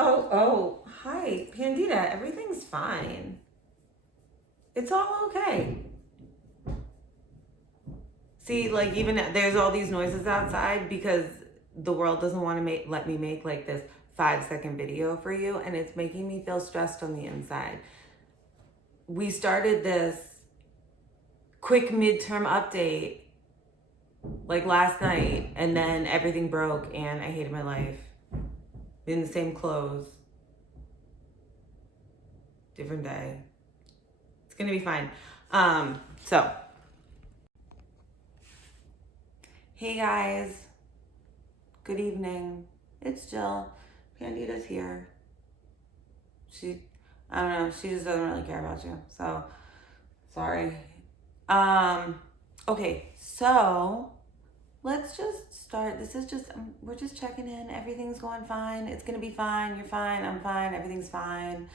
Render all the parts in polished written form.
Oh, hi, Pandita. Everything's fine. It's all okay. See, like even there's all these noises outside because the world doesn't want to let me make like this 5-second video for you, and it's making me feel stressed on the inside. We started this quick midterm update like last night, and then everything broke, and I hated my life. In the same clothes, different day. It's gonna be fine. So hey guys, good evening. It's Jill. Pandita's here. I don't know, she just doesn't really care about you. So sorry. Okay, so let's just start. This is just, we're just checking in. Everything's going fine. It's gonna be fine. You're fine. I'm fine. Everything's fine.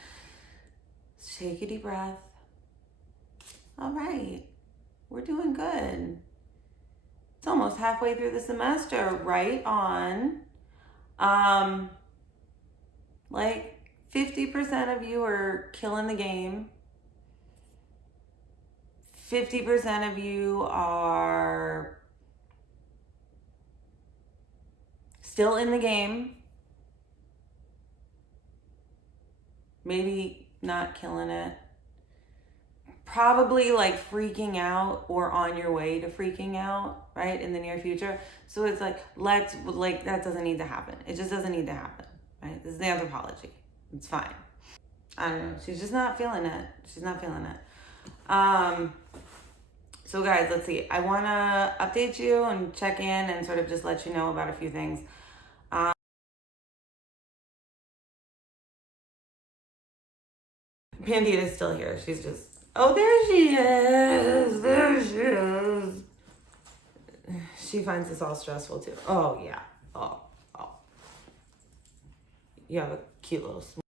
Take a deep breath. All right, we're doing good. It's almost halfway through the semester, right on. Like 50% of you are killing the game. 50% of you are still in the game. Maybe not killing it. Probably like freaking out or on your way to freaking out, right, in the near future. So it's like, that doesn't need to happen. It just doesn't need to happen, right? This is the anthropology. It's fine. I don't know. She's just not feeling it. She's not feeling it. So guys, let's see. I want to update you and check in and sort of just let you know about a few things. Pandita's still here. She's just, oh, there she is. There she is. She finds this all stressful too. Oh, yeah. Oh. You have a cute little smile.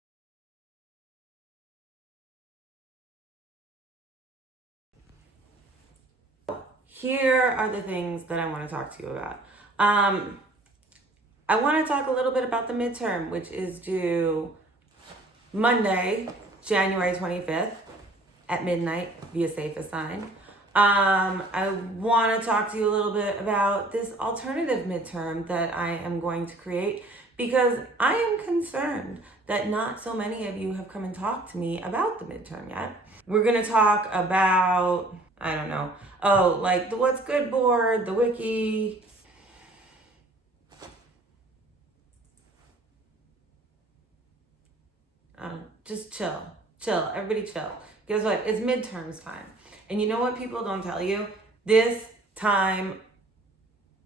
Here are the things that I want to talk to you about. I want to talk a little bit about the midterm, which is due Monday, January 25th at midnight via Safe Assign. I want to talk to you a little bit about this alternative midterm that I am going to create because I am concerned that not so many of you have come and talked to me about the midterm yet. We're going to talk about, I don't know, like the What's Good board, the wiki. Just chill. Everybody chill. Guess what? It's midterms time. And you know what people don't tell you? This time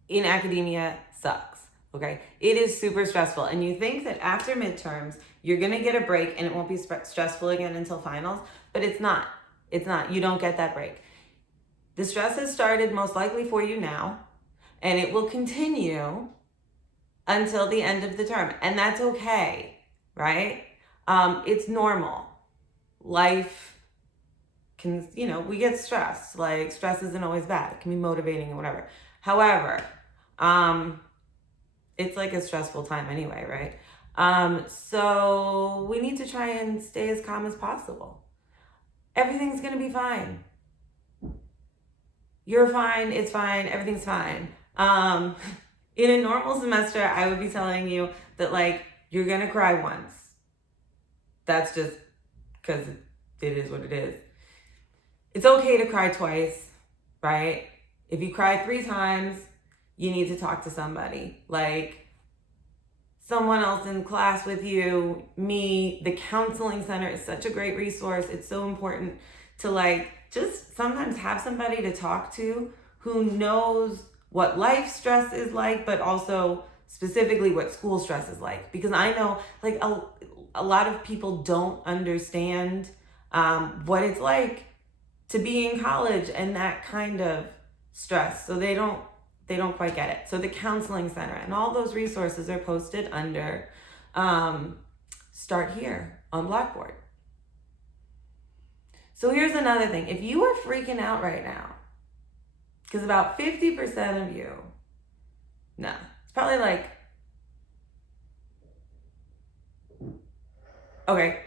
in academia sucks, okay? It is super stressful. And you think that after midterms, you're gonna get a break and it won't be stressful again until finals, but it's not. It's not. You don't get that break. The stress has started most likely for you now, and it will continue until the end of the term. And that's okay, right? It's normal. Life can, we get stressed. Like, stress isn't always bad. It can be motivating and whatever. However, it's like a stressful time anyway, right? So we need to try and stay as calm as possible. Everything's gonna be fine. You're fine, it's fine, everything's fine. In a normal semester, I would be telling you that like, you're gonna cry once. That's just because it is what it is. It's okay to cry twice, right? If you cry 3 times, you need to talk to somebody. Like someone else in class with you, me. The counseling center is such a great resource. It's so important to like just sometimes have somebody to talk to who knows what life stress is like, but also specifically what school stress is like. Because I know like a lot of people don't understand what it's like to be in college and that kind of stress. So they don't quite get it. So the counseling center and all those resources are posted under Start Here on Blackboard. So here's another thing. If you are freaking out right now, because about 50% of you, no, it's probably like okay,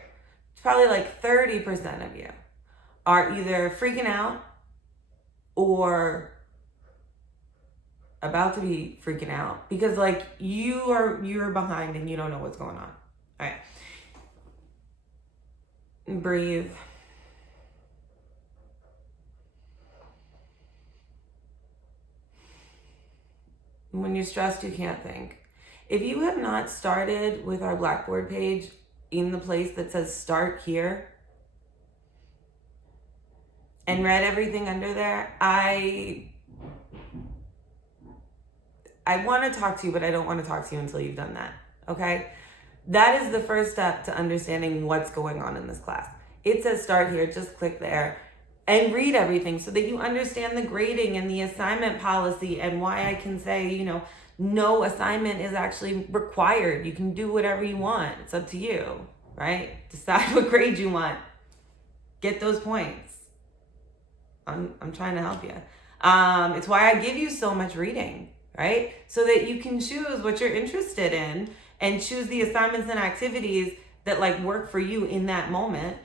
it's probably like 30% of you are either freaking out or about to be freaking out because like you're behind and you don't know what's going on. All right. Breathe. When you're stressed, you can't think. If you have not started with our Blackboard page in the place that says start here and read everything under there, I want to talk to you, but I don't want to talk to you until you've done that, okay? That is the first step to understanding what's going on in this class. It says start here, just click there and read everything so that you understand the grading and the assignment policy and why I can say, no assignment is actually required. You can do whatever you want. It's up to you, right? Decide what grade you want. Get those points. I'm trying to help you. It's why I give you so much reading, right? So that you can choose what you're interested in and choose the assignments and activities that like work for you in that moment.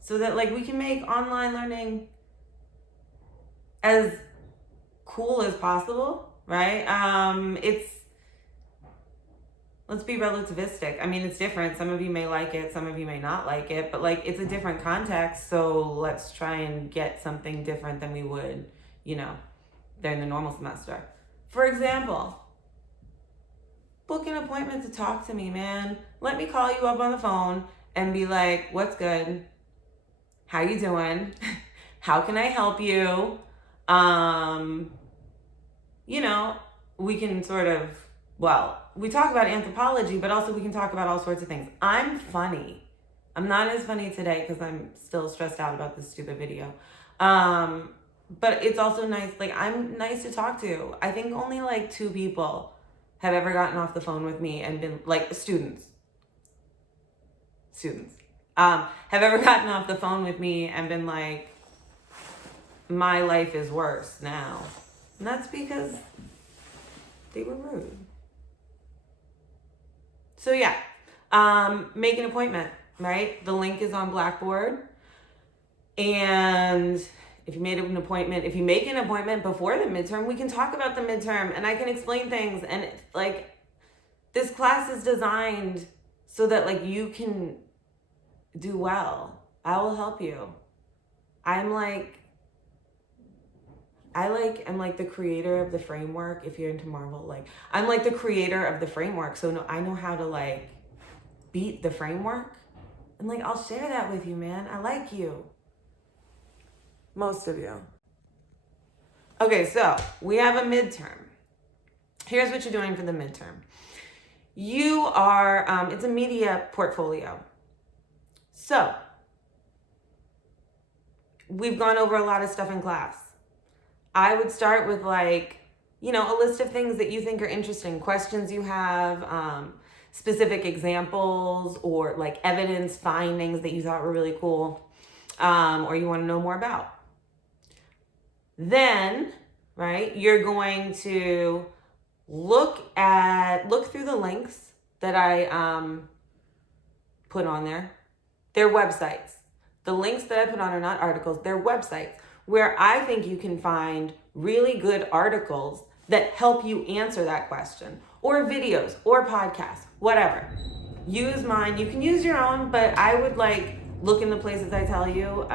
So that like we can make online learning as cool as possible, right? Let's be relativistic. I mean, it's different. Some of you may like it, some of you may not like it, but like it's a different context. So let's try and get something different than we would, during the normal semester. For example, book an appointment to talk to me, man. Let me call you up on the phone and be like, what's good? How you doing? How can I help you? We can sort of, we talk about anthropology, but also we can talk about all sorts of things. I'm funny. I'm not as funny today because I'm still stressed out about this stupid video. But it's also nice. Like, I'm nice to talk to. I think only like 2 people have ever gotten off the phone with me and been like students. Have ever gotten off the phone with me and been like, my life is worse now. And that's because they were rude. So yeah, make an appointment, right? The link is on Blackboard. And if you make an appointment before the midterm, we can talk about the midterm and I can explain things. And like, this class is designed so that like you can do well. I will help you. I'm like the creator of the framework. If you're into Marvel, like I'm like the creator of the framework. So I know how to like beat the framework. And like, I'll share that with you, man. I like you. Most of you. Okay, so we have a midterm. Here's what you're doing for the midterm. You are, it's a media portfolio. So we've gone over a lot of stuff in class. I would start with like, a list of things that you think are interesting, questions you have, specific examples or like evidence findings that you thought were really cool, or you want to know more about. Then, right, you're going to look through the links that I put on there. They're websites. The links that I put on are not articles, they're websites where I think you can find really good articles that help you answer that question, or videos, or podcasts, whatever. Use mine. You can use your own, but I would like look in the places I tell you,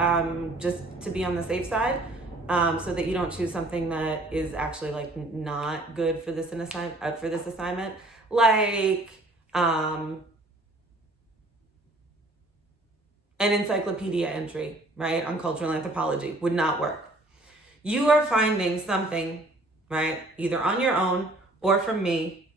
just to be on the safe side, so that you don't choose something that is actually like not good for this assignment. Like an encyclopedia entry, right, on cultural anthropology would not work. You are finding something, right, either on your own or from me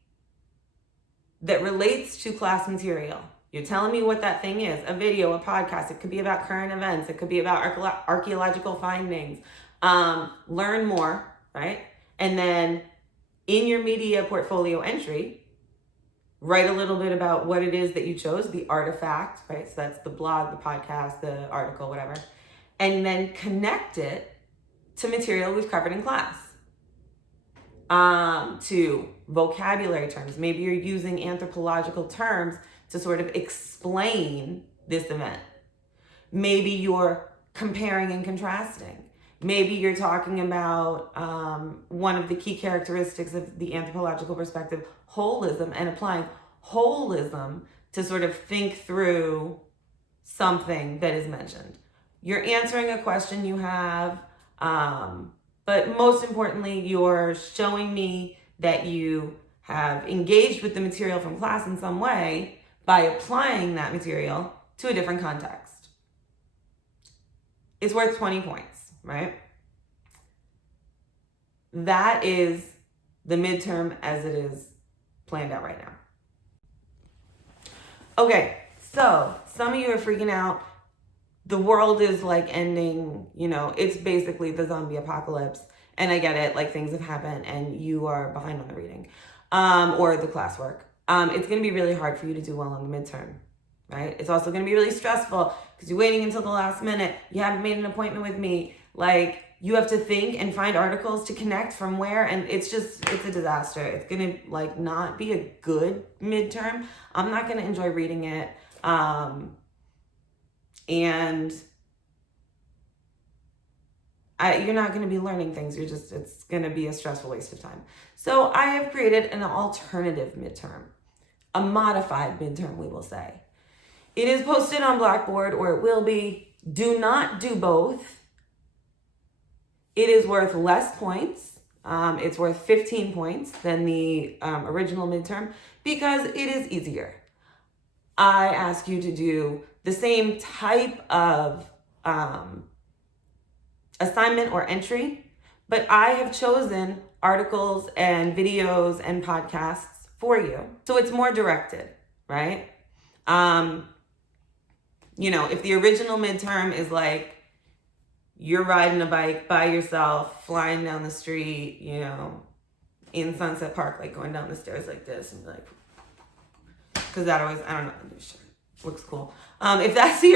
that relates to class material. You're telling me what that thing is, a video, a podcast. It could be about current events. It could be about archaeological findings. Learn more, right? And then in your media portfolio entry, write a little bit about what it is that you chose, the artifact, right? So that's the blog, the podcast, the article, whatever. And then connect it to material we've covered in class. to vocabulary terms. Maybe you're using anthropological terms to sort of explain this event. Maybe you're comparing and contrasting. Maybe you're talking about one of the key characteristics of the anthropological perspective, holism, and applying holism to sort of think through something that is mentioned. You're answering a question you have, but most importantly, you're showing me that you have engaged with the material from class in some way by applying that material to a different context. It's worth 20 points, right? That is the midterm as it is planned out right now. Okay, so some of you are freaking out. The world is like ending, it's basically the zombie apocalypse. And I get it, like things have happened and you are behind on the reading or the classwork. It's going to be really hard for you to do well on the midterm, right? It's also going to be really stressful because you're waiting until the last minute. You haven't made an appointment with me. Like, you have to think and find articles to connect from where, and it's a disaster. It's going to like not be a good midterm. I'm not going to enjoy reading it. And you're not going to be learning things. It's going to be a stressful waste of time. So I have created an alternative midterm, a modified midterm, we will say. It is posted on Blackboard, or it will be. Do not do both. It is worth less points. It's worth 15 points than the original midterm because it is easier. I ask you to do the same type of assignment or entry, but I have chosen articles and videos and podcasts for you. So it's more directed, right? If the original midterm is like, you're riding a bike by yourself, flying down the street, in Sunset Park, like going down the stairs like this, and like, because that always, I don't know, sure, looks cool. If that's the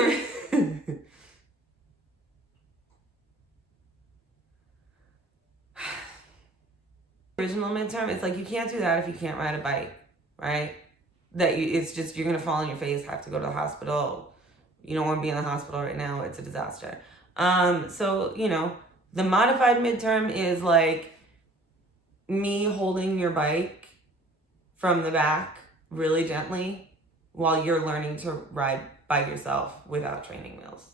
original midterm, it's like you can't do that if you can't ride a bike, right? It's just, you're gonna fall on your face, have to go to the hospital. You don't want to be in the hospital right now. It's a disaster. So, the modified midterm is like me holding your bike from the back really gently while you're learning to ride by yourself without training wheels.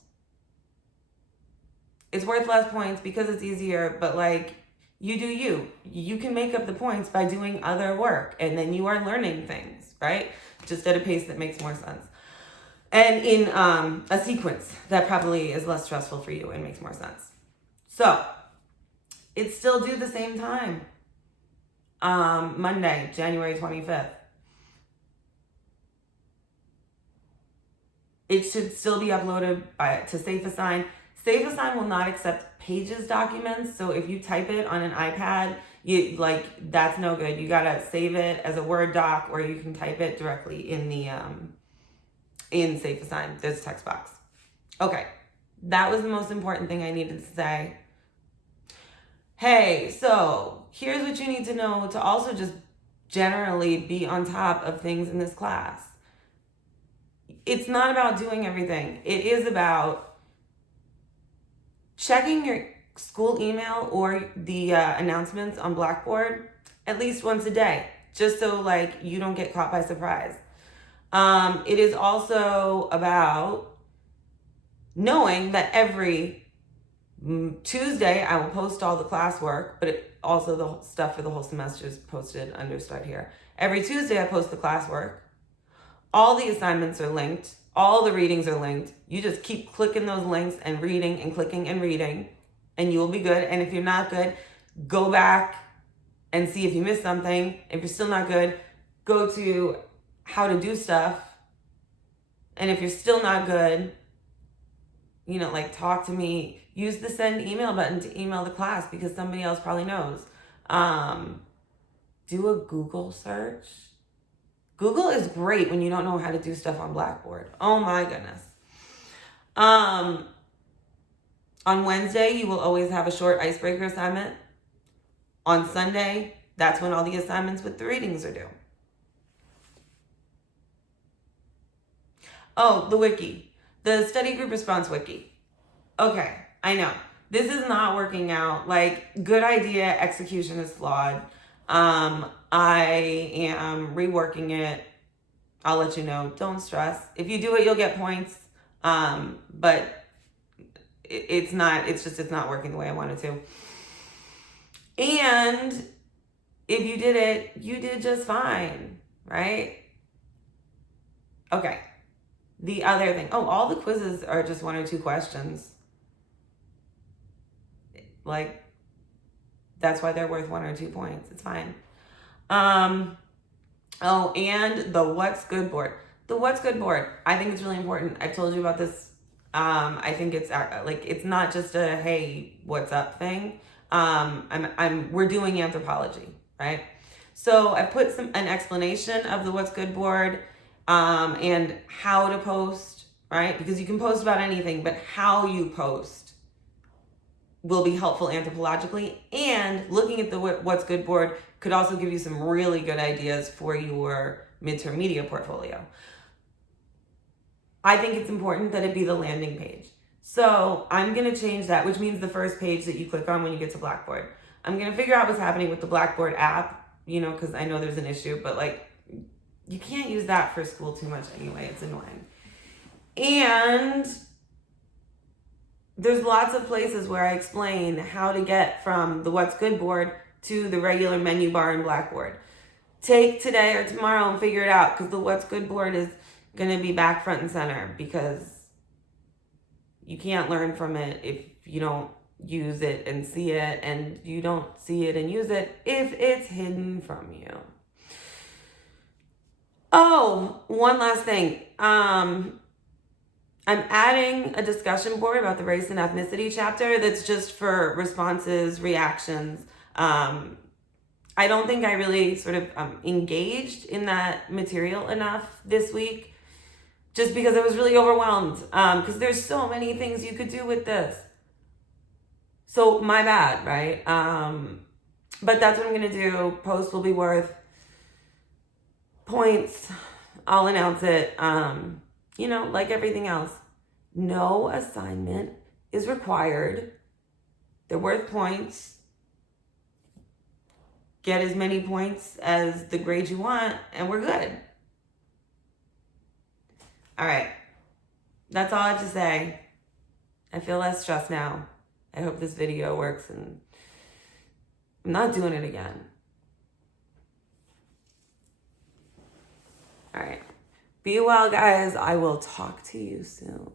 It's worth less points because it's easier, but like, you do you. You can make up the points by doing other work, and then you are learning things, right? Just at a pace that makes more sense. And in a sequence that probably is less stressful for you and makes more sense. So, it's still due the same time. Monday, January 25th. It should still be uploaded to SafeAssign. SafeAssign will not accept Pages documents, so if you type it on an iPad, that's no good. You gotta save it as a Word doc, or you can type it directly in the in SafeAssign, this text box. Okay, that was the most important thing I needed to say. Hey, so here's what you need to know to also just generally be on top of things in this class. It's not about doing everything. It is about checking your school email or the announcements on Blackboard at least once a day, just so like you don't get caught by surprise. It is also about knowing that every Tuesday I will post all the classwork, but also the stuff for the whole semester is posted under Start Here. Every Tuesday I post the classwork. All the assignments are linked. All the readings are linked. You just keep clicking those links and reading and clicking and reading, and you will be good. And if you're not good, go back and see if you missed something. If you're still not good, go to how to do stuff. And if you're still not good, talk to me. Use the send email button to email the class because somebody else probably knows. Do a Google search. Google is great when you don't know how to do stuff on Blackboard. Oh my goodness. On Wednesday, you will always have a short icebreaker assignment. On Sunday, That's when all the assignments with the readings are due. Oh, the wiki. The study group response wiki. Okay, I know. This is not working out. Like, good idea, execution is flawed. I am reworking it. I'll let you know. Don't stress. If you do it, you'll get points. But it's not working the way I wanted to. And if you did it, you did just fine, right? Okay. The other thing. Oh, all the quizzes are just 1 or 2 questions. Like, that's why they're worth 1 or 2 points. It's fine. Oh, and the What's Good board. The What's Good board, I think it's really important. I've told you about this. I think it's like, it's not just a, hey, what's up thing. We're doing anthropology, right? So I put an explanation of the What's Good board, and how to post, right? Because you can post about anything, but how you post will be helpful anthropologically, and looking at the What's Good board could also give you some really good ideas for your midterm media portfolio. I think it's important that it be the landing page. So I'm going to change that, which means the first page that you click on when you get to Blackboard. I'm going to figure out what's happening with the Blackboard app, because I know there's an issue, but like, you can't use that for school too much anyway. It's annoying. And there's lots of places where I explain how to get from the What's Good board to the regular menu bar in Blackboard. Take today or tomorrow and figure it out, because the What's Good board is going to be back front and center, because you can't learn from it if you don't use it and see it, and you don't see it and use it if it's hidden from you. Oh, one last thing. I'm adding a discussion board about the race and ethnicity chapter that's just for responses, reactions. I don't think I really sort of engaged in that material enough this week, just because I was really overwhelmed, because there's so many things you could do with this. So my bad, right? But that's what I'm going to do. Post will be worth points. I'll announce it. Like everything else, no assignment is required. They're worth points. Get as many points as the grade you want, and we're good. All right. That's all I have to say. I feel less stressed now. I hope this video works, and I'm not doing it again. All right. Be well, guys. I will talk to you soon.